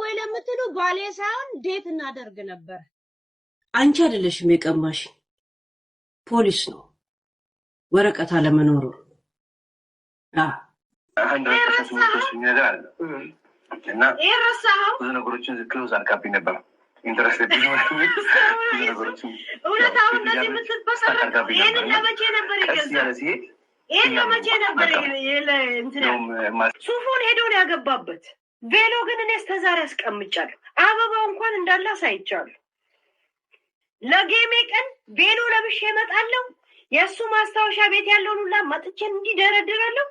ወይ ለምትሉ ባሌ ሳይሆን ዴት እናደርግ ነበር። አንቺ አይደለሽም የቀማሽ ፖሊስ ነው ወረቀት አለመኖሩ። ብዙ ነገሮችን ክሎዝ አድርጋብኝ ነበር። ኢንተረስት ሱፉን ሄዶ ነው ያገባበት። ቬሎ ግን እኔ እስከዛሬ አስቀምጫለሁ። አበባው እንኳን እንዳለ አሳይቻለሁ። ለጌሜ ቀን ቬሎ ለብሼ እመጣለሁ። የእሱ ማስታወሻ ቤት ያለውን ሁላ መጥቼ እንዲደረድራለሁ።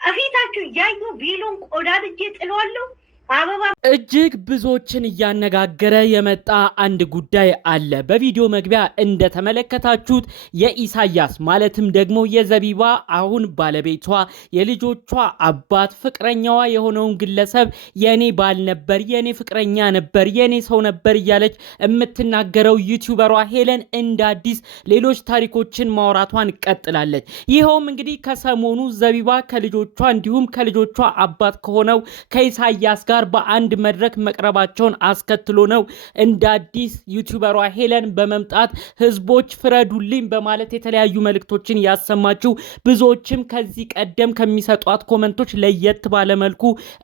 እፊታችሁ እያዩ ቬሎን ቆዳድጄ ጥለዋለሁ። እጅግ ብዙዎችን እያነጋገረ የመጣ አንድ ጉዳይ አለ። በቪዲዮ መግቢያ እንደተመለከታችሁት የኢሳያስ ማለትም ደግሞ የዘቢባ አሁን ባለቤቷ የልጆቿ አባት ፍቅረኛዋ የሆነውን ግለሰብ የኔ ባል ነበር፣ የኔ ፍቅረኛ ነበር፣ የኔ ሰው ነበር እያለች የምትናገረው ዩቲዩበሯ ሄለን እንደ አዲስ ሌሎች ታሪኮችን ማውራቷን ቀጥላለች። ይኸውም እንግዲህ ከሰሞኑ ዘቢባ ከልጆቿ እንዲሁም ከልጆቿ አባት ከሆነው ከኢሳያስ ጋር በአንድ መድረክ መቅረባቸውን አስከትሎ ነው እንደ አዲስ ዩቲዩበሯ ሄለን በመምጣት ህዝቦች ፍረዱልኝ በማለት የተለያዩ መልእክቶችን ያሰማችው። ብዙዎችም ከዚህ ቀደም ከሚሰጧት ኮመንቶች ለየት ባለ መልኩ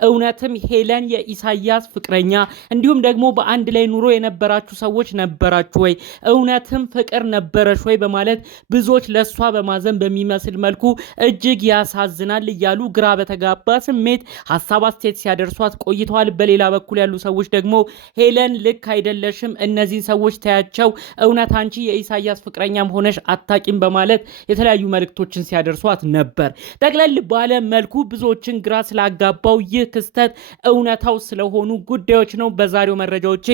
እውነትም ሄለን የኢሳያስ ፍቅረኛ እንዲሁም ደግሞ በአንድ ላይ ኑሮ የነበራችሁ ሰዎች ነበራችሁ ወይ? እውነትም ፍቅር ነበረሽ ወይ? በማለት ብዙዎች ለሷ በማዘን በሚመስል መልኩ እጅግ ያሳዝናል እያሉ ግራ በተጋባ ስሜት ሐሳብ አስተያየት ሲያደርሷት ቆይተዋል። በሌላ በኩል ያሉ ሰዎች ደግሞ ሄለን ልክ አይደለሽም፣ እነዚህን ሰዎች ታያቸው፣ እውነት አንቺ የኢሳያስ ፍቅረኛም ሆነሽ አታቂም በማለት የተለያዩ መልእክቶችን ሲያደርሷት ነበር። ጠቅለል ባለ መልኩ ብዙዎችን ግራ ስላጋባው ይህ ክስተት እውነታው ስለሆኑ ጉዳዮች ነው በዛሬው መረጃዎቼ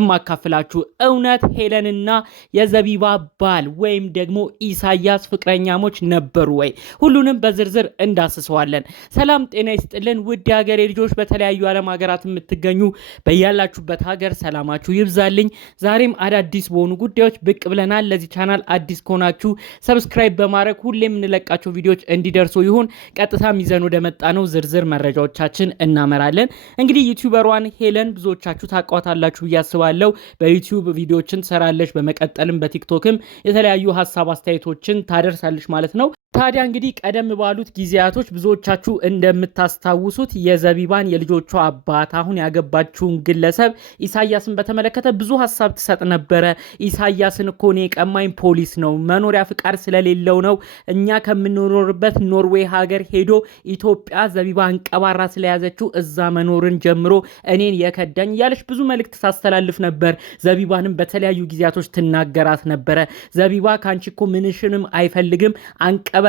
እማካፍላችሁ። እውነት ሄለንና የዘቢባ ባል ወይም ደግሞ ኢሳያስ ፍቅረኛሞች ነበሩ ወይ? ሁሉንም በዝርዝር እንዳስሰዋለን። ሰላም ጤና ይስጥልን ውድ ሀገሬ ልጆች፣ በተለያዩ ዓለም ሀገራት የምትገኙ በያላችሁበት ሀገር ሰላማችሁ ይብዛልኝ። ዛሬም አዳዲስ በሆኑ ጉዳዮች ብቅ ብለናል። ለዚህ ቻናል አዲስ ከሆናችሁ ሰብስክራይብ በማድረግ ሁሌም የምንለቃቸው ቪዲዮዎች እንዲደርሱ ይሁን። ቀጥታም ይዘን ወደ መጣ ነው ዝርዝር መረጃዎቻችን እናመራለን። እንግዲህ ዩቲዩበሯን ሄለን ብዙዎቻችሁ ታውቋታላችሁ ብዬ አስባለሁ። በዩቲዩብ ቪዲዮዎችን ትሰራለች፣ በመቀጠልም በቲክቶክም የተለያዩ ሀሳብ አስተያየቶችን ታደርሳለች ማለት ነው። ታዲያ እንግዲህ ቀደም ባሉት ጊዜያቶች ብዙዎቻችሁ እንደምታስታውሱት የዘቢባን የልጆቿ አባት አሁን ያገባችውን ግለሰብ ኢሳያስን በተመለከተ ብዙ ሀሳብ ትሰጥ ነበረ። ኢሳያስን እኮ እኔ ቀማኝ ፖሊስ ነው፣ መኖሪያ ፍቃድ ስለሌለው ነው፣ እኛ ከምንኖርበት ኖርዌይ ሀገር ሄዶ ኢትዮጵያ ዘቢባ አንቀባራ ስለያዘችው እዛ መኖርን ጀምሮ እኔን የከዳኝ እያለች ብዙ መልእክት ታስተላልፍ ነበር። ዘቢባንም በተለያዩ ጊዜያቶች ትናገራት ነበረ። ዘቢባ ካንቺ እኮ ምንሽንም አይፈልግም፣ አንቀበረሽ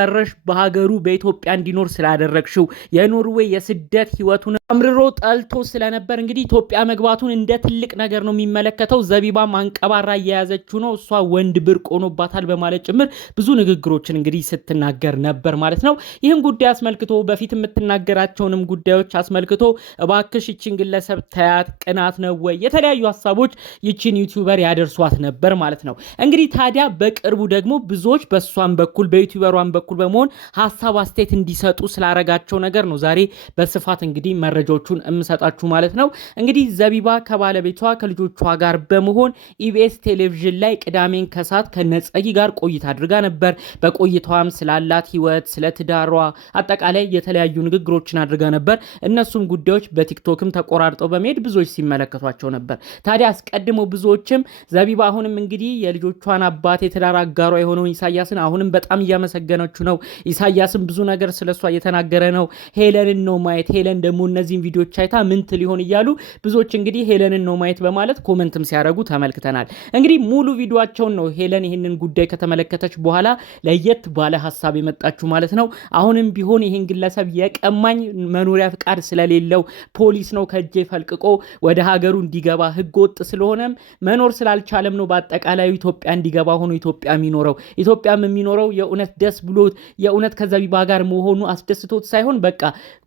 በሀገሩ በኢትዮጵያ እንዲኖር ስላደረግሽው የኖርዌይ የስደት ህይወቱን አምርሮ ጠልቶ ስለነበር እንግዲህ ኢትዮጵያ መግባቱን እንደ ትልቅ ነገር ነው የሚመለከተው። ዘቢባም አንቀባራ እየያዘችው ነው፣ እሷ ወንድ ብርቅ ሆኖባታል በማለት ጭምር ብዙ ንግግሮችን እንግዲህ ስትናገር ነበር ማለት ነው። ይህን ጉዳይ አስመልክቶ በፊት የምትናገራቸውንም ጉዳዮች አስመልክቶ እባክሽ ይችን ግለሰብ ተያት፣ ቅናት ነው ወይ? የተለያዩ ሀሳቦች ይችን ዩቲዩበር ያደርሷት ነበር ማለት ነው። እንግዲህ ታዲያ በቅርቡ ደግሞ ብዙዎች በሷን በኩል በዩቲዩበሯን በኩል በመሆን ሀሳብ አስተያየት እንዲሰጡ ስላረጋቸው ነገር ነው ዛሬ በስፋት እንግዲህ መረጃዎቹን እምሰጣችሁ ማለት ነው። እንግዲህ ዘቢባ ከባለቤቷ ከልጆቿ ጋር በመሆን ኢቢኤስ ቴሌቪዥን ላይ ቅዳሜን ከሰዓት ከነጸጊ ጋር ቆይታ አድርጋ ነበር። በቆይታዋም ስላላት ህይወት፣ ስለ ትዳሯ አጠቃላይ የተለያዩ ንግግሮችን አድርጋ ነበር። እነሱም ጉዳዮች በቲክቶክም ተቆራርጠው በመሄድ ብዙዎች ሲመለከቷቸው ነበር። ታዲያ አስቀድሞ ብዙዎችም ዘቢባ አሁንም እንግዲህ የልጆቿን አባት የትዳር አጋሯ የሆነውን ኢሳያስን አሁንም በጣም እያመሰገነችው ነው። ኢሳያስም ብዙ ነገር ስለሷ እየተናገረ ነው። ሄለንን ነው ማየት፣ ሄለን ደግሞ እነዚህን ቪዲዮዎች አይታ ምን ትል ይሆን እያሉ ብዙዎች እንግዲህ ሄለንን ነው ማየት በማለት ኮመንትም ሲያደርጉ ተመልክተናል። እንግዲህ ሙሉ ቪዲዮአቸውን ነው ሄለን ይህንን ጉዳይ ከተመለከተች በኋላ ለየት ባለ ሀሳብ የመጣችሁ ማለት ነው። አሁንም ቢሆን ይህን ግለሰብ የቀማኝ መኖሪያ ፍቃድ ስለሌለው ፖሊስ ነው ከእጄ ፈልቅቆ ወደ ሀገሩ እንዲገባ ህገወጥ ስለሆነም መኖር ስላልቻለም ነው በአጠቃላይ ኢትዮጵያ እንዲገባ ሆኖ ኢትዮጵያ የሚኖረው። ኢትዮጵያም የሚኖረው የእውነት ደስ ብሎት የእውነት ከዘቢባ ጋር መሆኑ አስደስቶት ሳይሆን በቃ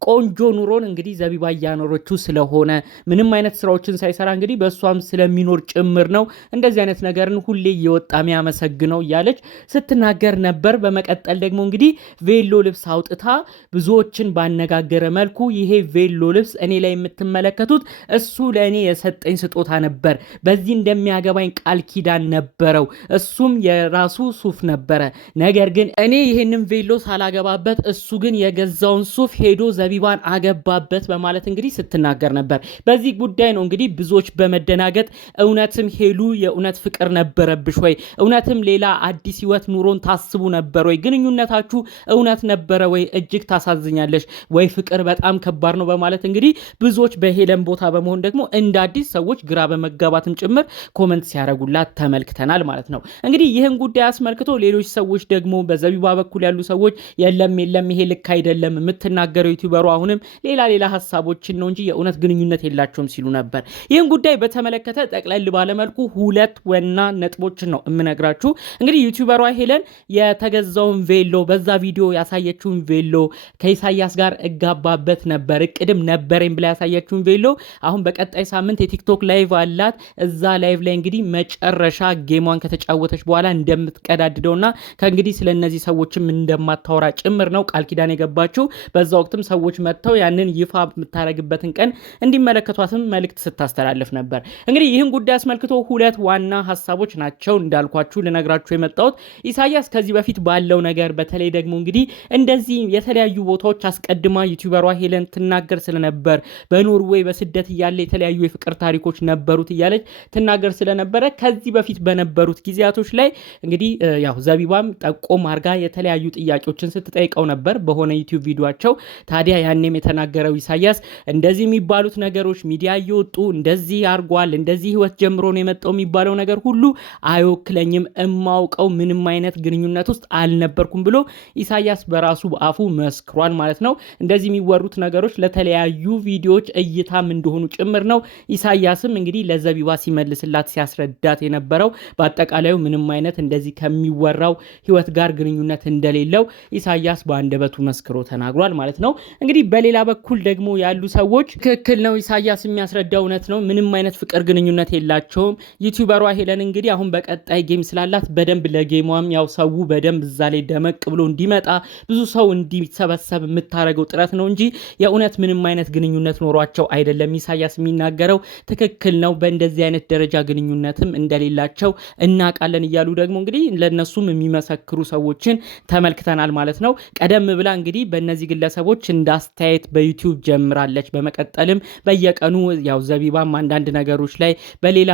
ቆንጆ ኑሮን እንግዲህ ዘቢባ እያኖረችው ስለሆነ ምንም አይነት ስራዎችን ሳይሰራ እንግዲህ በእሷም ስለሚኖር ጭምር ነው እንደዚህ አይነት ነገርን ሁሌ እየወጣ የሚያመሰግነው እያለች ስትናገር ነበር። በመቀጠል ደግሞ እንግዲህ ቬሎ ልብስ አውጥታ ብዙዎችን ባነጋገረ መልኩ ይሄ ቬሎ ልብስ እኔ ላይ የምትመለከቱት እሱ ለእኔ የሰጠኝ ስጦታ ነበር፣ በዚህ እንደሚያገባኝ ቃል ኪዳን ነበረው፣ እሱም የራሱ ሱፍ ነበረ፣ ነገር ግን እኔ ይህንን ቬሎ ሳላገባበት እሱ ግን የገዛውን ሱፍ ሄዶ ዘቢባን አገባበት በማለት እንግዲህ ስትናገር ነበር። በዚህ ጉዳይ ነው እንግዲህ ብዙዎች በመደናገጥ እውነትም ሄሉ የእውነት ፍቅር ነበረብሽ ወይ? እውነትም ሌላ አዲስ ህይወት ኑሮን ታስቡ ነበር ወይ? ግንኙነታችሁ እውነት ነበረ ወይ? እጅግ ታሳዝኛለሽ ወይ? ፍቅር በጣም ከባድ ነው በማለት እንግዲህ ብዙዎች በሄለን ቦታ በመሆን ደግሞ እንደ አዲስ ሰዎች ግራ በመጋባትም ጭምር ኮመንት ሲያደርጉላት ተመልክተናል ማለት ነው። እንግዲህ ይህን ጉዳይ አስመልክቶ ሌሎች ሰዎች ደግሞ በዘቢባ በኩል ያሉ ሰዎች የለም ይሄ ልክ አይደለም የምትናገረው ዩቲዩበሩ አሁንም ሌላ ሀሳቦችን ነው እንጂ የእውነት ግንኙነት የላቸውም ሲሉ ነበር። ይህን ጉዳይ በተመለከተ ጠቅለል ባለመልኩ ሁለት ዋና ነጥቦችን ነው የምነግራችሁ። እንግዲህ ዩቲዩበሯ ሄለን የተገዛውን ቬሎ በዛ ቪዲዮ ያሳየችውን ቬሎ ከኢሳያስ ጋር እጋባበት ነበር እቅድም ነበረኝ ብላ ያሳየችውን ቬሎ አሁን በቀጣይ ሳምንት የቲክቶክ ላይቭ አላት። እዛ ላይቭ ላይ እንግዲህ መጨረሻ ጌሟን ከተጫወተች በኋላ እንደምትቀዳድደውና ከእንግዲህ ስለነዚህ ሰዎችም እንደማታወራ ጭምር ነው ቃል ኪዳን የገባችው። በዛ ወቅትም ሰዎች መጥተው ያንን ይፋ የምታረግበትን ቀን እንዲመለከቷትም መልእክት ስታስተላልፍ ነበር። እንግዲህ ይህን ጉዳይ አስመልክቶ ሁለት ዋና ሀሳቦች ናቸው እንዳልኳችሁ ልነግራችሁ የመጣሁት። ኢሳያስ ከዚህ በፊት ባለው ነገር በተለይ ደግሞ እንግዲህ እንደዚህ የተለያዩ ቦታዎች አስቀድማ ዩቲዩበሯ ሄለን ትናገር ስለነበር በኖርዌይ በስደት እያለ የተለያዩ የፍቅር ታሪኮች ነበሩት እያለች ትናገር ስለነበረ ከዚህ በፊት በነበሩት ጊዜያቶች ላይ እንግዲህ ያው ዘቢባም ጠቆም አርጋ የተለያዩ ጥያቄዎችን ስትጠይቀው ነበር በሆነ ዩቲዩብ ቪዲዮአቸው። ታዲያ ያኔም የተናገረው ኢሳያስ እንደዚህ የሚባሉት ነገሮች ሚዲያ እየወጡ እንደዚህ አርጓል እንደዚህ ህይወት ጀምሮ ነው የመጣው የሚባለው ነገር ሁሉ አይወክለኝም፣ እማውቀው ምንም አይነት ግንኙነት ውስጥ አልነበርኩም ብሎ ኢሳያስ በራሱ አፉ መስክሯል ማለት ነው። እንደዚህ የሚወሩት ነገሮች ለተለያዩ ቪዲዮዎች እይታም እንደሆኑ ጭምር ነው ኢሳያስም እንግዲህ ለዘቢባ ሲመልስላት ሲያስረዳት የነበረው። በአጠቃላዩ ምንም አይነት እንደዚህ ከሚወራው ህይወት ጋር ግንኙነት እንደሌለው ኢሳያስ በአንደበቱ መስክሮ ተናግሯል ማለት ነው። እንግዲህ በሌላ በኩል ደግሞ ያሉ ሰዎች ትክክል ነው ኢሳያስ የሚያስረዳው እውነት ነው፣ ምንም አይነት ፍቅር ግንኙነት የላቸውም። ዩቲዩበሯ ሄለን እንግዲህ አሁን በቀጣይ ጌም ስላላት በደንብ ለጌሟም ያው ሰው በደንብ እዛ ላይ ደመቅ ብሎ እንዲመጣ ብዙ ሰው እንዲሰበሰብ የምታደርገው ጥረት ነው እንጂ የእውነት ምንም አይነት ግንኙነት ኖሯቸው አይደለም። ኢሳያስ የሚናገረው ትክክል ነው፣ በእንደዚህ አይነት ደረጃ ግንኙነትም እንደሌላቸው እናውቃለን እያሉ ደግሞ እንግዲህ ለነሱም የሚመሰክሩ ሰዎችን ተመልክተናል ማለት ነው። ቀደም ብላ እንግዲህ በእነዚህ ግለሰቦች እንዳስተያየት በዩቲዩብ ጀምራለች። በመቀጠልም በየቀኑ ያው ዘቢባም አንዳንድ ነገሮች ላይ በሌላ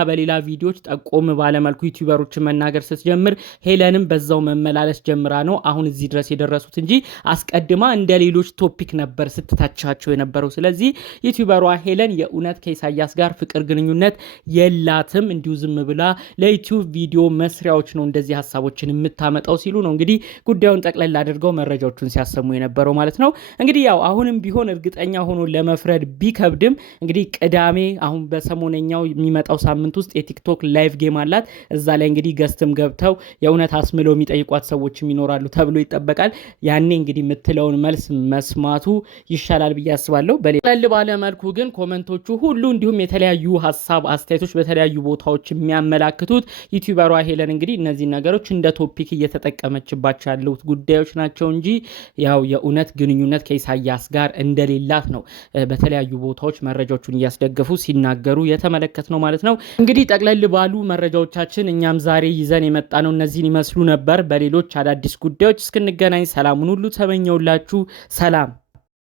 ቪዲዮዎች ጠቆም ባለመልኩ ዩቲዩበሮችን መናገር ስትጀምር ሄለንም በዛው መመላለስ ጀምራ ነው አሁን እዚህ ድረስ የደረሱት እንጂ አስቀድማ እንደ ሌሎች ቶፒክ ነበር ስትታቻቸው የነበረው። ስለዚህ ዩቲዩበሯ ሄለን የእውነት ከኢሳያስ ጋር ፍቅር ግንኙነት የላትም፣ እንዲሁ ዝም ብላ ለዩቲዩብ ቪዲዮ መስሪያዎች ነው እንደዚህ ሀሳቦችን የምታመጣው ሲሉ ነው እንግዲህ ጉዳዩን ጠቅለል አድርገው መረጃዎቹን ሲያሰሙ የነበረው ማለት ነው። እንግዲህ ያው አሁንም ቢሆን እርግጠኛ ሆኖ ለመፍረድ ቢከብድም እንግዲህ ቅዳሜ አሁን በሰሞነኛው የሚመጣው ሳምንት ውስጥ የቲክቶክ ላይቭ ጌም አላት። እዛ ላይ እንግዲህ ገስትም ገብተው የእውነት አስምለው የሚጠይቋት ሰዎችም ይኖራሉ ተብሎ ይጠበቃል። ያኔ እንግዲህ የምትለውን መልስ መስማቱ ይሻላል ብዬ አስባለሁ። በሌላ ባለ መልኩ ግን ኮመንቶቹ ሁሉ እንዲሁም የተለያዩ ሀሳብ አስተያየቶች በተለያዩ ቦታዎች የሚያመላክቱት ዩቲዩበሯ ሄለን እንግዲህ እነዚህ ነገሮች እንደ ቶፒክ እየተጠቀመችባቸው ያሉት ጉዳዮች ናቸው እንጂ ያው የእውነት ግንኙነት ከኢሳያስ ጋር እንደሌላት ነው በተለያዩ ቦታዎች መረጃዎቹን እያስደገፉ ሲናገሩ የተመለከት ነው ማለት ነው። እንግዲህ ጠቅለል ባሉ መረጃዎቻችን እኛም ዛሬ ይዘን የመጣ ነው እነዚህን ይመስሉ ነበር። በሌሎች አዳዲስ ጉዳዮች እስክንገናኝ ሰላሙን ሁሉ ተመኘውላችሁ። ሰላም።